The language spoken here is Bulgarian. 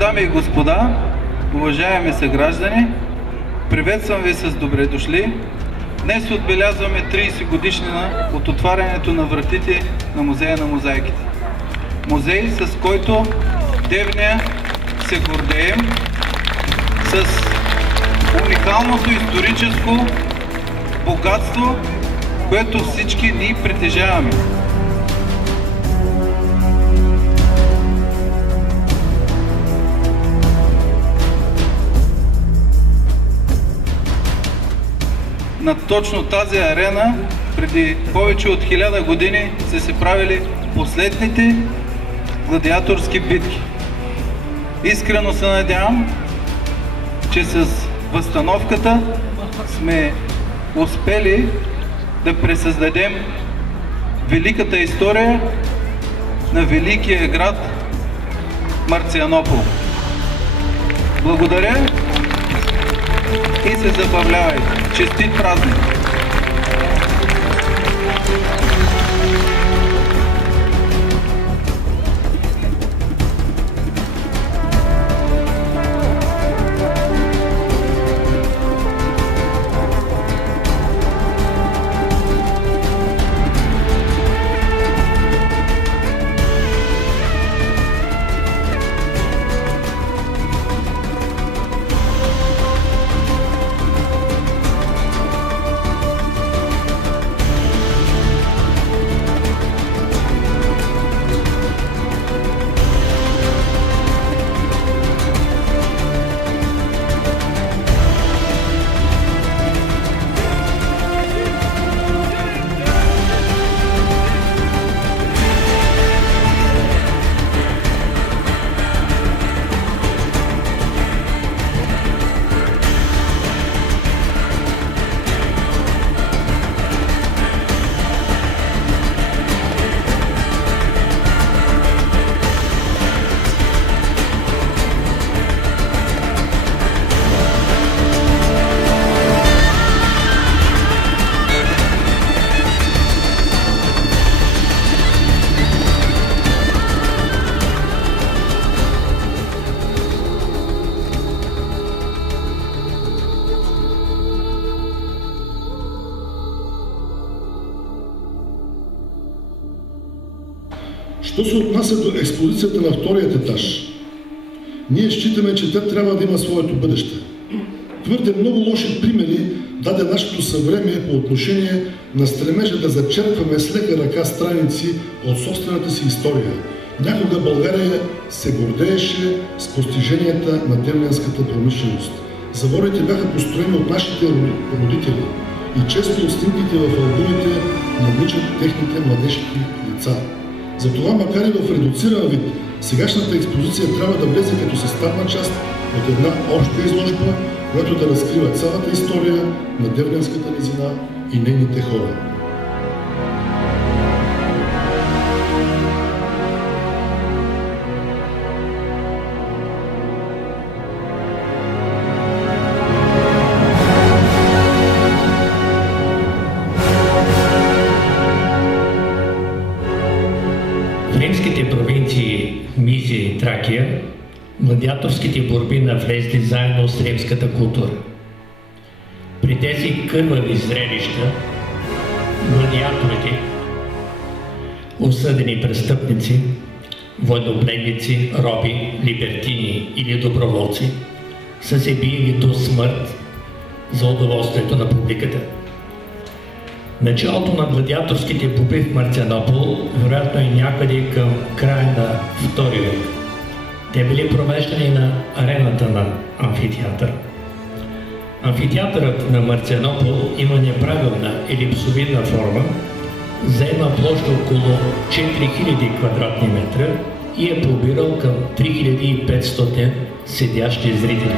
дами и господа, уважаеми съграждани, приветствам ви с добре дошли. Днес отбелязваме 30 годишнина от отварянето на вратите на Музея на мозайките. Музей, с който Девня се гордеем, с уникалното историческо богатство, което всички ние притежаваме. На точно тази арена преди повече от 1000 години са се правили последните гладиаторски битки. Искрено се надявам, че с възстановката сме успели да пресъздадем великата история на великия град Марцианопол. Благодаря и се забавлявайте. Честит празник! Що се отнася до експозицията на вторият етаж, ние считаме, че тя трябва да има своето бъдеще. Твърде много лоши примери даде нашето съвремие по отношение на стремежа да зачерпваме с лека ръка страници от собствената си история. Някога България се гордееше с постиженията на девненската промишленост. Заводите бяха построени от нашите родители и често снимките в албумите навличат техните младежки лица. Затова, макар и в редуциран вид, сегашната експозиция трябва да влезе като съставна част от една обща изложба, която да разкрива цялата история на Девненската низина и нейните хора. В римските провинции Мизия и Тракия гладиаторските борби навлезли заедно с римската култура. При тези кървави зрелища гладиаторите, осъдени престъпници, военнопленници, роби, либертини или доброволци са се били до смърт за удоволствието на публиката. Началото на гладиаторските борби в Марцианопол вероятно е някъде към края на II век. Те били провеждани на арената на амфитеатър. Амфитеатърът на Марцианопол има неправилна елипсовидна форма, заема площ около 4000 квадратни метра и е побирал към 3500 седящи зрители.